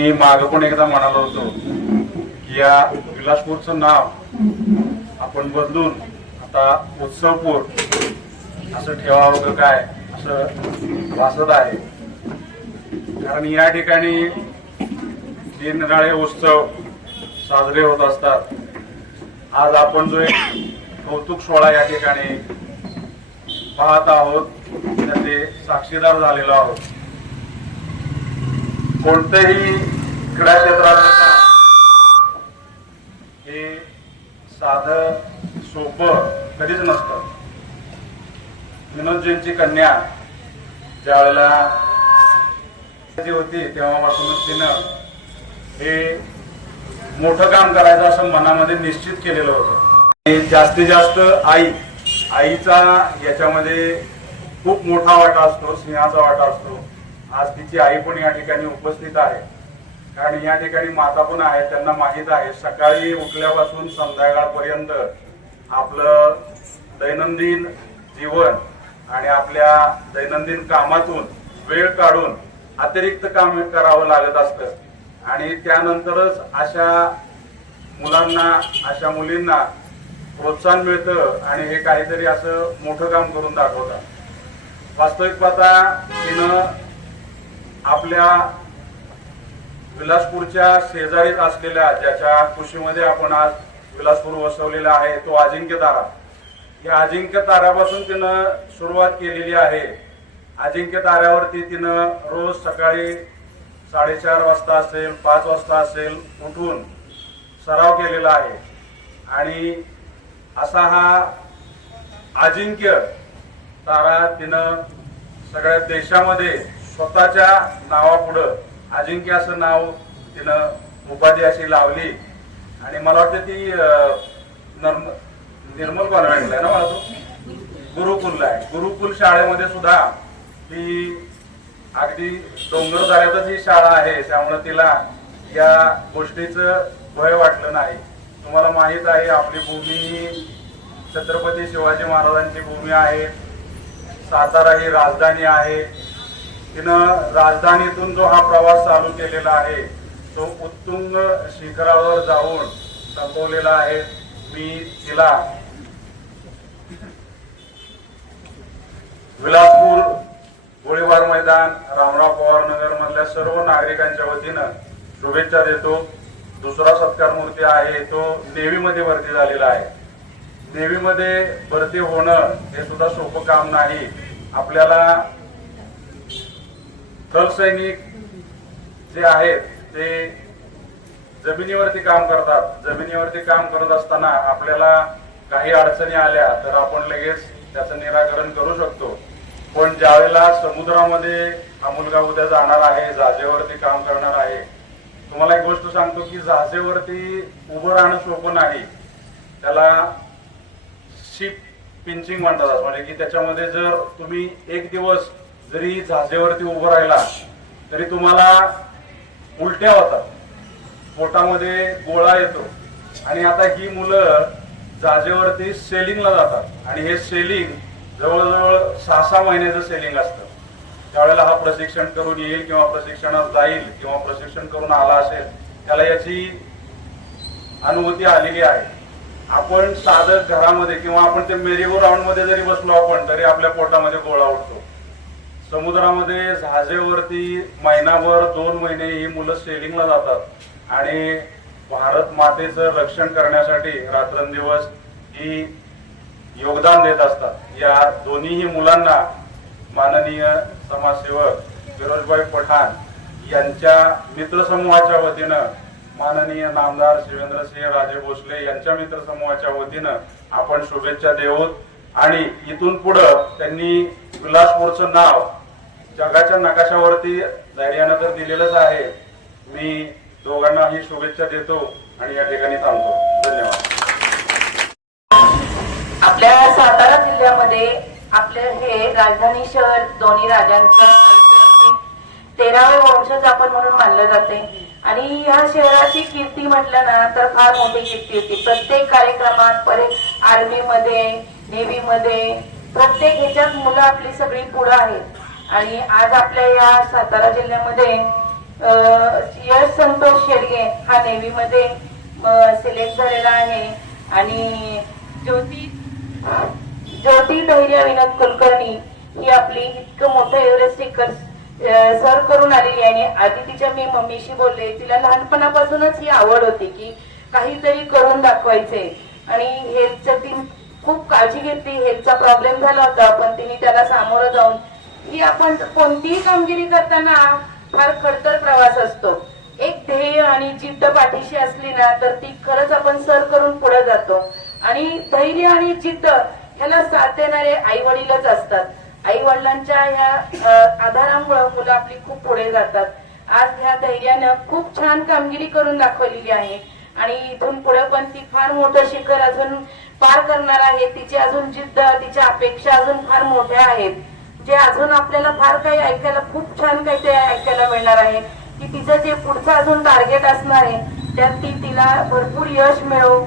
मी माग पण एकदा म्हणालो होतो की या विलासपूरचं नाव आपण बदलून आता उत्सवपूर असं ठेवावं का काय असं भासत आहे. कारण या ठिकाणी निरनिराळे उत्सव साजरे होत असतात. आज आपण जो एक कौतुक सोहळा या ठिकाणी पाहत आहोत त्याचे साक्षीदार झालेलो आहोत. कोणतंही क्रीडा क्षेत्रात हे साध सोपं कधीच नसतं. विनोदजींची कन्या ज्या वेळेला जी होती तेव्हापासूनच तिनं हे मोठं काम करायचं असं मनामध्ये निश्चित केलेलं होतं. आणि जास्तीत जास्त आई आईचा याच्यामध्ये खूप मोठा वाटा असतो सिंहाचा वाटा असतो. आज तिची आई पण या ठिकाणी उपस्थित आहे. कारण या ठिकाणी माता पण आहे त्यांना माहीत आहे. सकाळी उठल्यापासून संध्याकाळपर्यंत आपलं दैनंदिन जीवन आणि आपल्या दैनंदिन कामातून वेळ काढून अतिरिक्त काम करावं लागत असतं. आणि त्यानंतरच अशा मुलांना अशा मुलींना प्रोत्साहन मिळतं आणि हे काहीतरी असं मोठं काम करून दाखवतात. वास्तविक पाहता तिनं आपल्या विलासपूरच्या शेजारीच असलेल्या ज्याच्या कुशीमध्ये आपण आज विलासपूर वसवलेला आहे तो अजिंक्य तारा. या अजिंक्य तारापासून तिनं सुरुवात केलेली आहे. अजिंक्य ताऱ्यावरती तिनं रोज सकाळी साडेचार वाजता असेल पाच वाजता असेल उठून सराव केलेला आहे. आणि असा हा अजिंक्य तारा तिनं सगळ्या देशामध्ये स्वतःच्या नावापुढं अजिंक्य असं नाव तिनं उपाधी अशी लावली. आणि मला वाटतं ती नर्म निर्मल कॉन्व्हेंटला आहे ना मला तो? गुरुकुलला आहे. गुरुकुल शाळेमध्ये सुद्धा ती अगदी डोंगर दऱ्यातच ही शाळा आहे. त्यामुळे तिला या गोष्टीचं भय वाटलं नाही. तुम्हाला माहीत आहे आपली भूमी ही छत्रपती शिवाजी महाराजांची भूमी आहे. सातारा ही राजधानी आहे. तिनं राजधानीतून जो हा प्रवास चालू केलेला आहे तो उत्तुंग शिखरावर जाऊन संपवलेला आहे. मी तिला विलासपूर गोळीबार मैदान रामराव पवार नगर मधल्या सर्व नागरिकांच्या वतीनं शुभेच्छा देतो. दुसरा सत्कार मूर्ती आहे तो नेव्हीमध्ये भरती झालेला आहे. नेव्हीमध्ये भरती होणं हे सुद्धा सोपं काम नाही. आपल्याला सरसैनिक जे आहेत ते जमिनीवरती काम करतात. जमिनीवरती काम करत असताना आपल्याला काही अडचणी आल्या तर आपण लगेच त्याचं निराकरण करू शकतो. पण ज्यावेळेला समुद्रामध्ये हा मुलगा उद्या जाणार आहे जहाजेवरती काम करणार आहे तुम्हाला एक गोष्ट सांगतो की जहाजेवरती उभं राहणं सोपं नाही. त्याला शिप पिंचिंग म्हणतात म्हणजे की त्याच्यामध्ये जर तुम्ही एक दिवस जरी झाजेवरती उभं राहिला तरी तुम्हाला उलट्या होतात. पोटामध्ये गोळा येतो. आणि आता ही मुलं जाजेवरती सेलिंगला जातात. आणि हे सेलिंग जवळजवळ सहा सहा महिन्याचं सेलिंग असतं. त्यावेळेला हा प्रशिक्षण करून येईल किंवा प्रशिक्षणात जाईल किंवा प्रशिक्षण करून आला असेल त्याला याची अनुभूती आलेली आहे. आपण साधं घरामध्ये किंवा आपण ते मेरीगो राऊंडमध्ये जरी बसलो आपण तरी आपल्या पोटामध्ये गोळा उठतो. समुद्रामध्ये जहाजेवरती महिनाभर दोन महिने ही मुलं सेलिंगला जातात. आणि भारत मातेचं रक्षण करण्यासाठी रात्रंदिवस ही योगदान देत असतात. या दोन्हीही मुलांना माननीय समाजसेवक फिरोजभाई पठाण यांच्या मित्रसमूहाच्या वतीनं माननीय नामदार शिवेंद्रसिंह राजे भोसले यांच्या मित्रसमूहाच्या वतीनं आपण शुभेच्छा देऊत आणि इथून पुढं त्यांनी विलासपूरचं नाव जगाच्या नकाशावरती धैर्यानं तर दिलेलंच आहे. मी दोघांना ही शुभेच्छा देतो आणि या ठिकाणी थांबतो. धन्यवाद. आपल्या सातारा जिल्ह्यामध्ये आपलं हे राजधानी शहर दोन्ही राजांचं तेरावे वंशज आपण म्हणून मानलं जाते. आणि या शहराची कीर्ती म्हटलं ना तर फार मोठी कीर्ती होती. प्रत्येक कार्यक्रमात परे आर्मीमध्ये नेव्हीमध्ये प्रत्येक ह्याच्यात मुलं आपली सगळी पुढं आहेत. आणि आज आपल्या या सातारा जिल्ह्यामध्ये यश संतोष शेडगे हा नेव्हीमध्ये सिलेक्ट झालेला आहे. आणि ज्योती ज्योती धैर्य विनोद कुलकर्णी ही आपली इतकं मोठं एव्हरेस्ट शिखर सर करून आलेली आहे. आणि आधी तिच्या मी मम्मीशी बोलले तिला लहानपणापासूनच ही आवड होती की काहीतरी करून दाखवायचे. आणि हेल्थचं ती खूप काळजी घेतली. हेल्थचा प्रॉब्लेम झाला होता पण तिने त्याला सामोरं जाऊन की आपण कोणतीही कामगिरी करताना फार खडतर प्रवास असतो. एक ध्येय आणि जिद्द पाठीशी असली ना तर ती खरंच आपण सर करून पुढे जातो. आणि धैर्य आणि जिद्द ह्याला साथ देणारे आई वडीलच असतात. आई वडिलांच्या ह्या अ, आधारामुळे मुलं आपली खूप पुढे जातात. आज ह्या धैर्यानं खूप छान कामगिरी करून दाखवलेली आहे. आणि इथून पुढे पण ती फार मोठं शिखर अजून पार करणार आहे. तिची अजून जिद्द तिच्या अपेक्षा अजून फार मोठ्या आहेत. जे अजून आपल्याला फार काही ऐकायला खूप छान काही ते ऐकायला मिळणार आहे की तिचं जे पुढचं अजून टार्गेट असणार आहे त्यात ती तिला भरपूर यश मिळो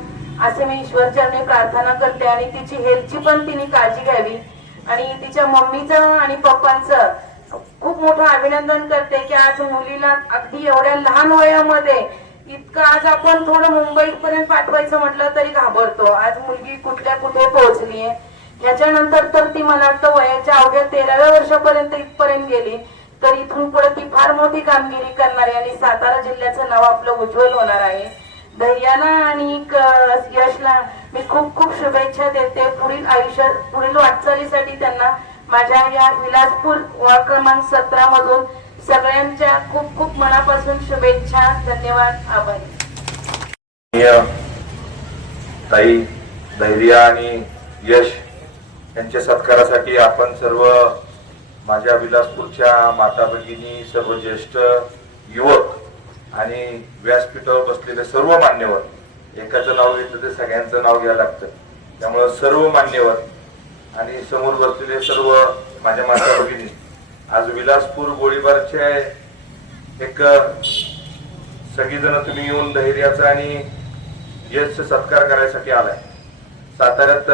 असे मी ईश्वरचरणी प्रार्थना करते. आणि तिची हेल्थची पण तिने काळजी घ्यावी. आणि तिच्या मम्मीचं आणि पप्पांचं खूप मोठं अभिनंदन करते की आज मुलीला अगदी एवढ्या लहान वयामध्ये इतकं आज आपण थोडं मुंबईपर्यंत पाठवायचं म्हटलं तरी घाबरतो. आज मुलगी कुठल्या कुठे पोहोचली आहे ह्याच्यानंतर तर ती मला वाटतं वयाच्या अवघ्या तेराव्या वर्षापर्यंत इथपर्यंत गेली. तर इथून पुढे ती फार मोठी कामगिरी करणार आहे आणि सातारा जिल्ह्याचं नाव आपलं उज्ज्वल होणार आहे. धैर्याला आणि यशला मी खूप खूप शुभेच्छा देते. पुढील आयुष्यात पुढील वाटचालीसाठी त्यांना माझ्या या विलासपूर वॉर्ड क्रमांक सतरा मधून सगळ्यांच्या खूप खूप मनापासून शुभेच्छा धन्यवाद आभारी. ताई धैर्य आणि यश त्यांच्या सत्कारासाठी आपण सर्व माझ्या विलासपूरच्या माता भगिनी सर्व ज्येष्ठ युवक आणि व्यासपीठावर बसलेले सर्व मान्यवर एकाचं नाव घेतलं ते सगळ्यांचं नाव घ्यावं लागतं. त्यामुळं सर्व मान्यवर आणि समोर बसलेले सर्व माझ्या माता भगिनी. आज विलासपूर गोळीबारचे एक सगळीजण तुम्ही येऊन धैर्याचा आणि यशचा सत्कार करायसाठी आलाय. साताऱ्यात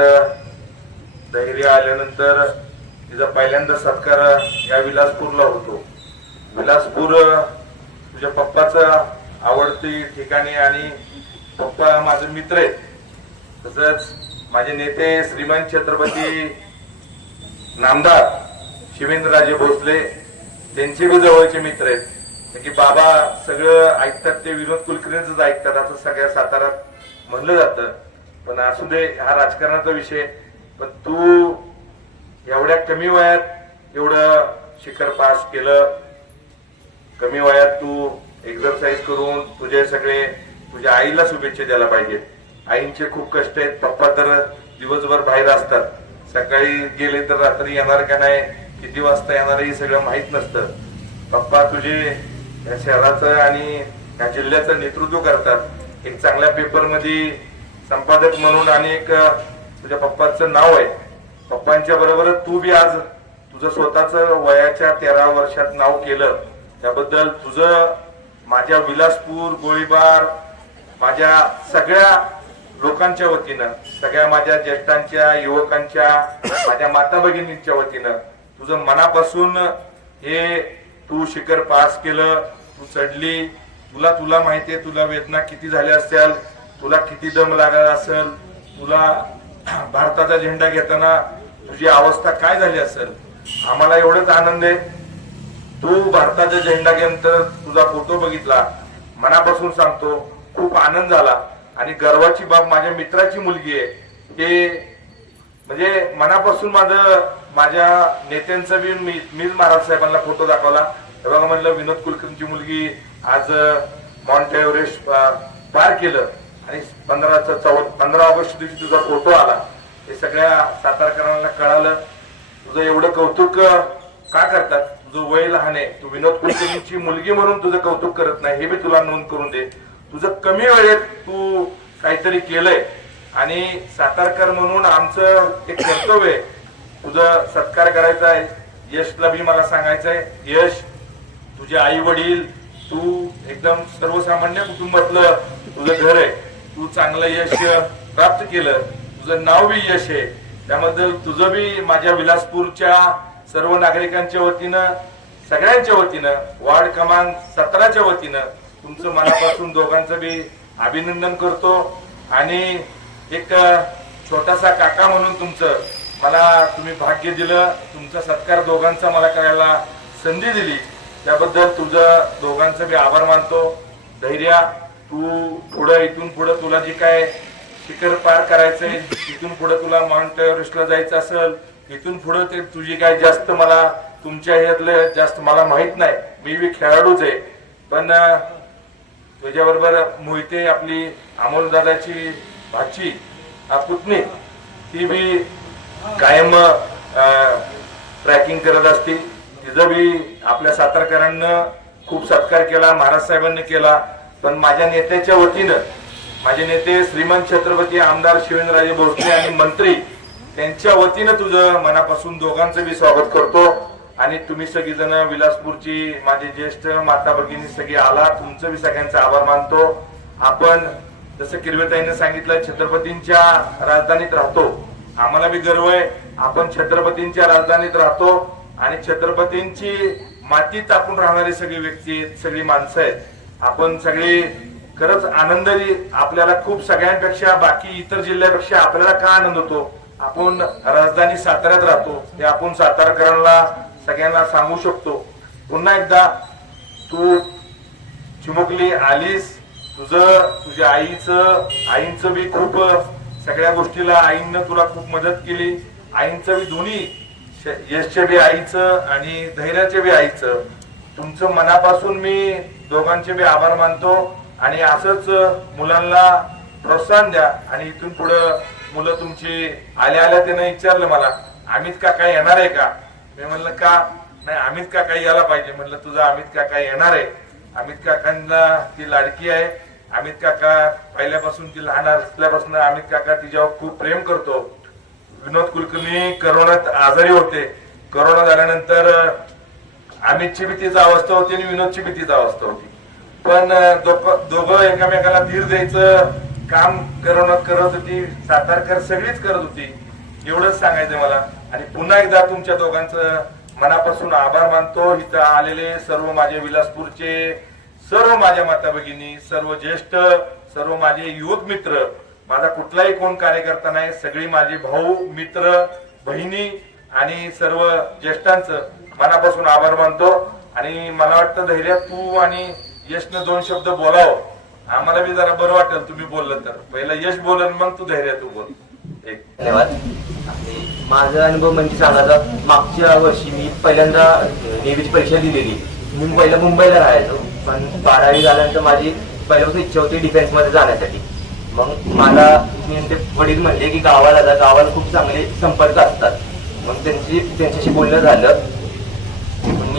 धैर्य आल्यानंतर तिचा पहिल्यांदा सत्कार या विलासपूरला होतो. विलासपूर तुझ्या पप्पाचं आवडती ठिकाणी आणि पप्पा माझे मित्र आहेत. तसंच माझे नेते श्रीमान छत्रपती नामदार शिवेंद्रराजे भोसले त्यांचे बी जवळचे मित्र आहेत. म्हणजे की बाबा सगळं ऐकतात ते विनोद कुलकर्णीच ऐकतात असं सगळ्या साताऱ्यात म्हणलं जातं. पण असू दे हा राजकारणाचा विषय पण तू एवढ्या कमी वयात एवढं शिखर पास केलं. कमी वयात तू एक्झरसाईज करून तुझे सगळे तुझ्या आईला शुभेच्छा द्यायला पाहिजे आईंचे खूप कष्ट आहेत. पप्पा तर दिवसभर बाहेर असतात. सकाळी गेले तर रात्री येणार का नाही किती वाजता येणार हे सगळं माहीत नसतं. पप्पा तुझे या शहराचं आणि या जिल्ह्याचं नेतृत्व करतात. एक चांगल्या पेपरमध्ये संपादक म्हणून आणि एक तुझ्या पप्पाचं नाव आहे. पप्पांच्या बरोबरच तू बी आज तुझं स्वतःच वयाच्या तेरा वर्षात नाव केलं. त्याबद्दल तुझं माझ्या विलासपूर गोळीबार माझ्या सगळ्या लोकांच्या वतीनं सगळ्या माझ्या ज्येष्ठांच्या युवकांच्या माझ्या माता भगिनींच्या वतीनं तुझं मनापासून हे तू शिखर पास केलं तू चढली. तुला तुला माहितीये तुला वेदना किती झाल्या असेल तुला किती दम लागला असेल तुला भारताचा झेंडा घेताना तुझी अवस्था काय झाली असेल? आम्हाला एवढंच आनंद आहे. तू भारताचा झेंडा घेऊन तुझा फोटो बघितला मनापासून सांगतो खूप आनंद झाला. आणि गर्वाची बाब माझ्या मित्राची मुलगी आहे. ते म्हणजे मनापासून माझं माझ्या नेत्यांचं बी मी मीच महाराज साहेबांना फोटो दाखवला. तेव्हा म्हणलं विनोद कुलकर्णीची मुलगी आज माउंट एव्हरेस्ट पार केलं. आणि पंधराचा चौ पंधरा ऑगस्ट दिवशी तुझा फोटो आला. हे सगळ्या सातारकरांना कळालं. तुझं एवढं कौतुक का करतात? तुझं वय लहान आहे तू विनोद कुलकर्णीची मुलगी म्हणून तुझं कौतुक करत नाही हे बी तुला नोंद करून दे. तुझं कमी वेळेत तू काहीतरी केलंय. आणि सातारकर म्हणून आमचं एक कर्तव्य आहे. तुझं सत्कार करायचा आहे. यशला बी मला सांगायचंय यश तुझे आई वडील तू एकदम सर्वसामान्य कुटुंबातलं तुझं घर आहे. तू चांगलं यश प्राप्त केलं. तुझं नाव बी यश आहे. त्याबद्दल तुझं बी माझ्या विलासपूरच्या सर्व नागरिकांच्या वतीनं सगळ्यांच्या वतीनं वार्ड क्रमांक सतराच्या वतीनं तुमचं मनापासून दोघांचं बी अभिनंदन करतो. आणि एक छोटासा काका म्हणून तुमचं मला तुम्ही भाग्य दिलं. तुमचा सत्कार दोघांचा मला करायला संधी दिली. त्याबद्दल तुझं दोघांचं मी आभार मानतो. धैर्या. तू पुढं इथून पुढं तुला जे काय शिखर पार करायचंय इथून पुढं तुला माउंट एव्हरेस्टला जायचं असेल इथून पुढं ते तुझी काय जास्त मला तुमच्या ह्यातलं जास्त मला माहीत नाही. मी बी खेळाडूच आहे. पण तुझ्याबरोबर मोहिते आपली अमोल दादाची भाची पुतणी ती बी कायम ट्रॅकिंग करत असते. तिचं बी आपल्या सातारकरांना खूप सत्कार केला महाराज साहेबांनी केला. पण माझ्या नेत्याच्या वतीनं माझे नेते श्रीमंत छत्रपती आमदार शिवेंद्रराजे भोसले आणि मंत्री त्यांच्या वतीनं तुझं मनापासून दोघांचं मी स्वागत करतो. आणि तुम्ही सगळीजण विलासपूरची माझे ज्येष्ठ माता भगिनी सगळी आला तुमचं मी सगळ्यांचा आभार मानतो. आपण जसं किरवेताईनं सांगितलं छत्रपतींच्या राजधानीत राहतो. आम्हाला बी गर्व आहे. आपण छत्रपतींच्या राजधानीत राहतो. आणि छत्रपतींची मातीत आपण राहणारी सगळी व्यक्ती आहेत सगळी माणसं आहेत. आपण सगळे खरंच आनंद आपल्याला खूप सगळ्यांपेक्षा बाकी इतर जिल्ह्यापेक्षा आपल्याला का आनंद होतो? आपण राजधानी साताऱ्यात राहतो. हे आपण सातारकरांना सगळ्यांना सांगू शकतो. पुन्हा एकदा तू चिमुकली आलीस. तुझं तुझ्या आईचं आईंचं बी खूप सगळ्या गोष्टीला आईनं तुला खूप मदत केली. आईंचं बी दोन्ही यशच्या बी आईचं आणि धैर्याच्या बी आईचं. तुमचं मनापासून मी दोघांचे बी आभार मानतो आणि असंच मुलांना प्रोत्साहन द्या. आणि इथून पुढं मुलं तुमची आल्या आल्या त्यानं विचारलं मला अमित काका येणार आहे का? मी म्हणलं का? नाही अमित काका यायला पाहिजे. म्हणलं तुझा अमित काका येणार आहे. अमित काकांना ती लाडकी आहे. अमित काका पहिल्यापासून ती लहान असल्यापासून अमित काका तिच्यावर खूप प्रेम करतो. विनोद कुलकर्णी करोनात आजारी होते. करोना झाल्यानंतर अमितची बी अवस्था होती आणि विनोदची भीतीचा अवस्था होती. पण दोघं एकमेकाला धीर द्यायचं काम करोनात करत होती सातारकर सगळीच करत होती एवढंच सांगायचं मला. आणि पुन्हा एकदा तुमच्या दोघांचं मनापासून आभार मानतो. इथं आलेले सर्व माझे विलासपूरचे सर्व माझ्या माता भगिनी सर्व ज्येष्ठ सर्व माझे युवक मित्र माझा कुठलाही कोण कार्यकर्ता नाही सगळी माझे भाऊ मित्र बहिणी आणि सर्व ज्येष्ठांचं मनापासून आभार मानतो आणि मला वाटतं धैर्य तू आणि यशनं दोन शब्द बोलावं. आम्हाला बी जरा बरं वाटेल तुम्ही बोललं तर. पहिला यश बोलन मग तू धैर्य तू बोल. एक. धन्यवाद. माझा अनुभव म्हणजे सांगायचा मागच्या वर्षी मी पहिल्यांदा नेव्हीची परीक्षा दिलेली. मी पहिला मुंबईला राहायचो. पण बारावी झाल्यानंतर माझी पहिल्यापासून इच्छा होती डिफेन्समध्ये जाण्यासाठी. मग मला ते वडील म्हणले की गावाला जा. गावाला खूप चांगले संपर्क असतात. मग त्यांची त्यांच्याशी बोलणं झालं.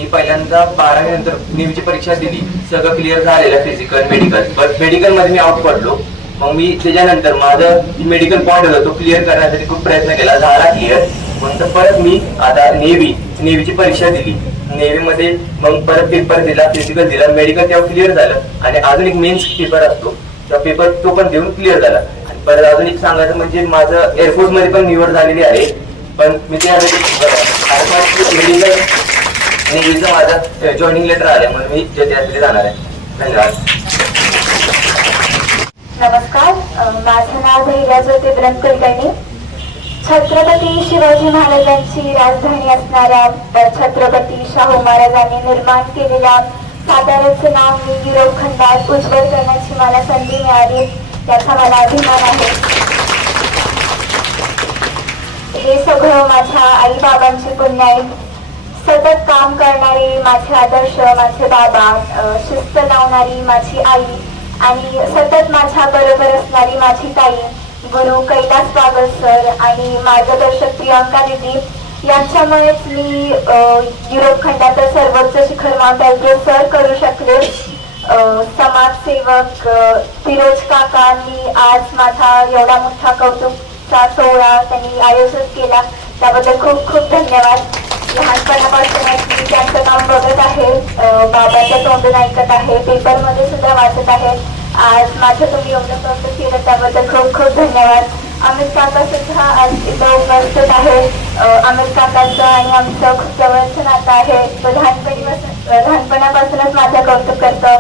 मी पहिल्यांदा बारावी नंतर नेहमीची परीक्षा दिली. सगळं क्लिअर झालेलं फिजिकल मेडिकल बट मेडिकलमध्ये मी आउट पडलो. मग मी त्याच्यानंतर माझं मेडिकल पॉईंट होता तो क्लिअर करण्यासाठी खूप प्रयत्न केला. झाला क्लिअर नंतर परत मी आता नेव्ही नेव्हीची परीक्षा दिली. नेव्हीमध्ये मग परत पेपर दिला फिजिकल दिला. मेडिकल तेव्हा क्लिअर झालं. आणि अजून एक मेन्स पेपर असतो. त्या पेपर तो पण देऊन क्लिअर झाला. आणि परत अजून एक सांगायचं म्हणजे माझं एअरफोर्समध्ये पण निवड झालेली आहे. पण मी त्या मेडिकल नेव्हीचं माझं जॉईनिंग लेटर आलंय म्हणून मी त्यासाठी जाणार आहे. धन्यवाद. नमस्कार माझं नाव धैर्या ज्योती ब्रह्म कुलकर्णी. छत्रपती शिवाजी महाराजांची राजधानी असणाऱ्या छत्रपती शाहू महाराजांनी निर्माण केलेल्या साताऱ्याचे नाव मी युरोप खंडात उज्ज्वल करण्याची मला संधी मिळाली त्याचा मला अभिमान आहे. हे सगळं माझ्या आई बाबांची पुण्य आहे. सतत काम करणारे माझे आदर्श माझे बाबा शिस्त लावणारी माझी आई आणि सतत माझ्या बरोबर असणारी माझी ताई गुरु कैलास बागल सर आणि मार्गदर्शक प्रियांका दिदी. यांच्यामुळेच मी युरोप खंडाचं सर्वोच्च शिखर माउंट एव्हरेस्ट सर करू शकले. समाजसेवक अ, फिरोज काकांनी आज माझा एवढा मोठा कौतुकचा सोहळा त्यांनी आयोजित केला. त्याबद्दल खूप खूप धन्यवाद. लहानपणापासून मी त्यांचं काम बघत आहे अ, बाबांच्या तोंडून ऐकत आहे पेपरमध्ये सुद्धा वाचत आहे आज माझ्या तुम्ही एवढं कौतुक केलं त्याबद्दल खूप खूप धन्यवाद अमित काका सुद्धा आज इथं उपस्थित आहे अमित काकांचं आणि आमचं खूप जवळचं नातं आहे तो लहानपणीपासून लहानपणापासूनच माझं कौतुक करतो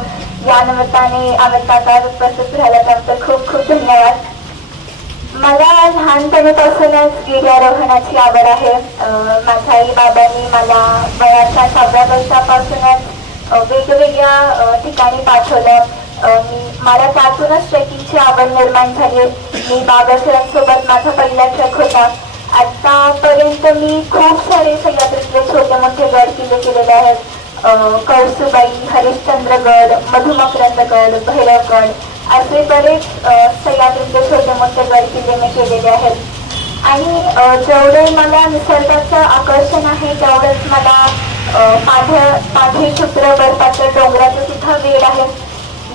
या निमित्ताने अमित काका उपस्थित राहिला त्याबद्दल खूप खूप धन्यवाद. मला लहानपणीपासूनच गिर्यारोहणाची आवड आहे. माझ्या आई बाबांनी मला वयाच्या सहाव्या वर्षापासूनच वेगवेगळ्या ठिकाणी पाठवलं. मी मला त्यातूनच ट्रेकिंगची आवड निर्माण झाली. मी बाबासाहेबांसोबत माझा पहिला ट्रेक होता. आतापर्यंत मी खूप सारे सह्याद्रीतले छोटे मोठे गड किल्ले केलेले आहेत. अं, कळसुबाई हरिश्चंद्रगड मधुमकरंदगड भैरवगड असे बरेच सह्याद्रीचे छोटे मोठे गड मी केलेले आहेत. आणि जेवढे मला निसर्गाचं आकर्षण आहे तेवढंच मला अ, पाढ शुक्र बर्फाचं डोंगराचं सुद्धा वेळ आहे.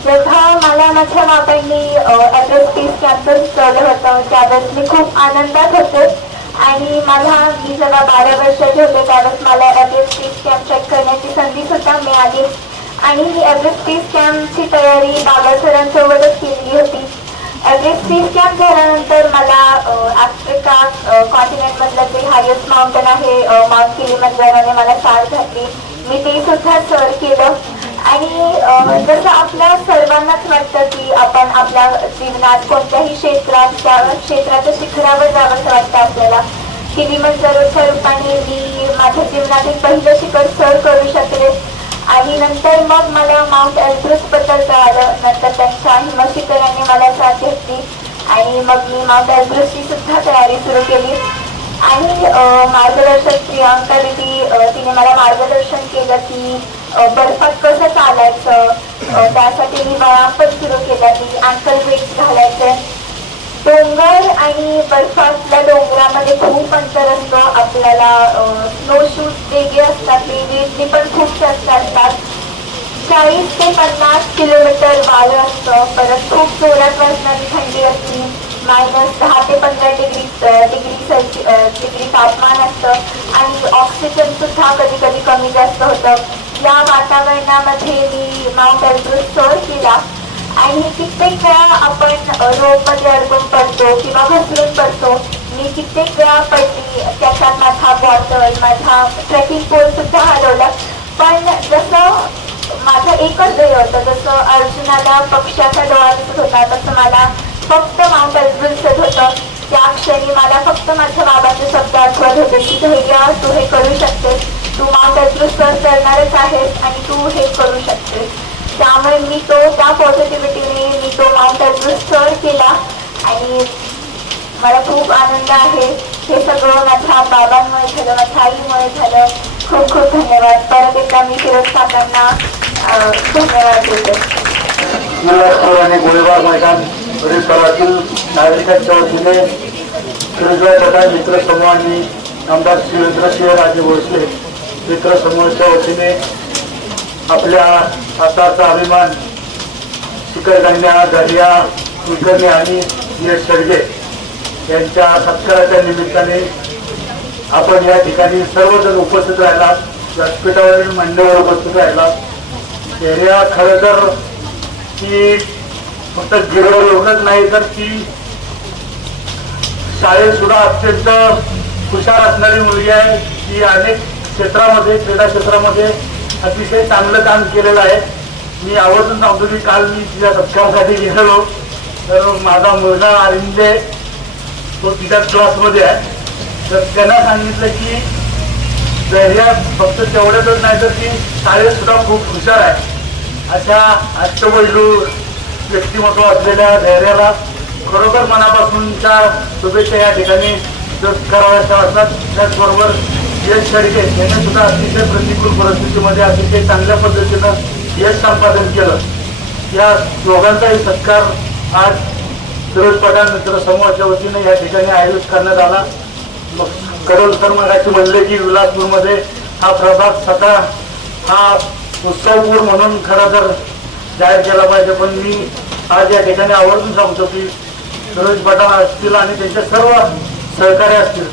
जेव्हा मला माझ्या बाबांनी ॲड्रेस पीस कॅम्पस सुचवलं होतं त्यावेळेस मी खूप आनंदात होते. आणि मला मी जेव्हा बारा वर्षाचे होते त्यावेळेस मला ॲड्रेस पीस कॅम्प चेक करण्याची संधी सुद्धा मिळाली. आणि ही एव्हरेस्ट पीस कॅम्पची तयारी बाबा सरांसोबतच केली होती. एव्हरेस्ट पीस कॅम्प झाल्यानंतर मला आफ्रिका कॉन्टिनेंट मधलं जे हायेस्ट माउंटन आहे माउंट माउंट मंदिराने मला साथ घातली. मी ते सुद्धा सर केलं. आणि जसं आपल्या सर्वांनाच वाटतं की आपण आपल्या जीवनात कोणत्याही क्षेत्रात त्या क्षेत्राच्या शिखरावर जावंसं वाटतं आपल्याला. किलीमंजारोच्या रूपाने मी माझ्या जीवनातील पहिलं शिखर सर करू शकले. आणि नंतर मग मला माउंट एव्हरेस्टबद्दल कळालं. नंतर त्यांच्या हिमशिखराने मला साथ घेतली आणि मग मी माउंट एव्हरेस्टची सुद्धा तयारी सुरू केली. आणि मार्गदर्शक प्रियांका दिदी तिने मला मार्गदर्शन केलं की बर्फात कसं चालायचं? त्यासाठी मी व्यायाम पण सुरू केला. की अँकल वेट घालायचं. डोंगर आणि बर्फातल्या डोंगरामध्ये खूप अंतर असतं. आपल्याला स्नो शूज वेगळे असतात वेगळी पण खूप जास्त असतात चाळीस ते पन्नास किलोमीटर वारं असतं. परत खूप जोरात वाजणारी थंडी असते. मायनस दहा ते पंधरा डिग्री डिग्री सेल्सि डिग्री तापमान असतं. आणि ऑक्सिजन सुद्धा कधी कधी कमी जास्त होतं. या वातावरणामध्ये मी माउंट एव्हरेस्ट सर केला. आणि कित्येक वेळा आपण रोपमध्ये अडकून पडतो किंवा घसरून पडतो. मी कित्येक वेळा पडली त्याच्यात माझा बॉटल माझा ट्रेकिंग पोल सुद्धा हलवला. पण जसं माझं एकच ध्येय होतं जसं अर्जुनाला पक्षाचा डोळा दिसत होता तसं मला फक्त माउंट एल्ब्रुस दिसत होतं. त्या क्षणी मला फक्त माझ्या बाबाचे शब्द आठवत होते की धैर्य तू हे करू शकतेस. तू माउंट एल्ब्रुस सर करणारच आहेस आणि तू हे करू शकतेस. त्यामुळे मी तो त्या पॉझिटिव्हिटीने मी तो माउंट एव्हरेस्ट सर केला आणि मला खूप आनंद आहे. हे सगळं माझ्या बाबांमुळे झालं माझ्या आईमुळे झालं. खूप खूप धन्यवाद. परत एकदा मी फिरोज काकांना धन्यवाद देतो. आणि गोळीबार मैदान परिसरातील नागरिकांच्या वतीने फिरोजबाई पठाण मित्र आणि आमदार शिवेंद्रसिंह राजे भोसले मित्र समूहाच्या वतीने आपल्या आताचा अभिमान शिखरगण्या दर्या कुलकर्णी आणि यश शेडगे यांच्या सत्काराच्या निमित्ताने आपण या ठिकाणी सर्वजण उपस्थित राहिला. व्यासपीठावरील मंडळावर उपस्थित राहिला. दर्या खरं तर ती फक्त गिरवर एवढंच नाही तर ती शाळेत सुद्धा अत्यंत हुशार असणारी मुलगी आहे. ती अनेक क्षेत्रामध्ये क्रीडा क्षेत्रामध्ये अतिशय चांगलं काम केलेलं आहे. मी आवर्जून सांगतो की काल मी तिच्या सत्कारासाठी गेलेलो. तर माझा मुलगा अरिंदे तो तिच्या क्लासमध्ये आहे. तर त्यांना सांगितलं की धैर्य फक्त तेवढ्यातच नाही तर ती शाळेतसुद्धा खूप हुशार आहे. अशा अष्टपैलू व्यक्तिमत्व असलेल्या धैर्याला खरोखर मनापासूनच्या शुभेच्छा या ठिकाणी व्यक्त कराव्याच्या त्याचबरोबर यश शेडके यांनी सुद्धा अतिशय प्रतिकूल परिस्थितीमध्ये अतिशय चांगल्या पद्धतीनं यश संपादन केलं. या दोघांचाही सत्कार आज फिरोज पठाण मित्र समूहाच्या वतीने या ठिकाणी आयोजित करण्यात आला. मग कडोल सर मगाशी म्हणले की विलासपूरमध्ये हा प्रभाग सदा हा उत्सवपूर म्हणून खरा तर जाहीर केला पाहिजे. पण मी आज या ठिकाणी आवर्जून सांगतो की फिरोज पठाण असतील आणि त्यांचे सर्व सहकार्य असतील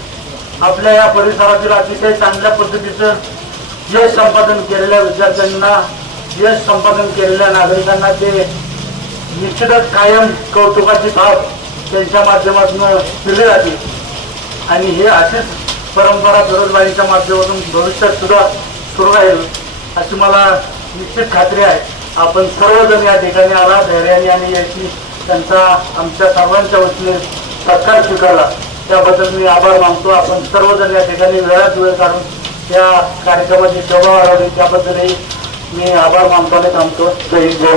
आपल्या या परिसरातील अतिशय चांगल्या पद्धतीचं यश संपादन केलेल्या विद्यार्थ्यांना यश संपादन केलेल्या नागरिकांना ते निश्चितच कायम कौतुकाची भाव त्यांच्या माध्यमातून दिली जाते. आणि हे अशीच परंपरा फिरोजबाईंच्या माध्यमातून भविष्यात सुद्धा सुरू राहील अशी मला निश्चित खात्री आहे. आपण सर्वजण या ठिकाणी आला धैर्याने आणि याची त्यांचा आमच्या सर्वांच्या वतीने सत्कार स्वीकारला. त्याबद्दल मी आभार मानतो. आपण सर्वजण या ठिकाणी वेळात वेळ काढून त्या कार्यक्रमाची शोभा वाढवली त्याबद्दलही मी आभार मानतो आणि थांबतो. जय हिंद जय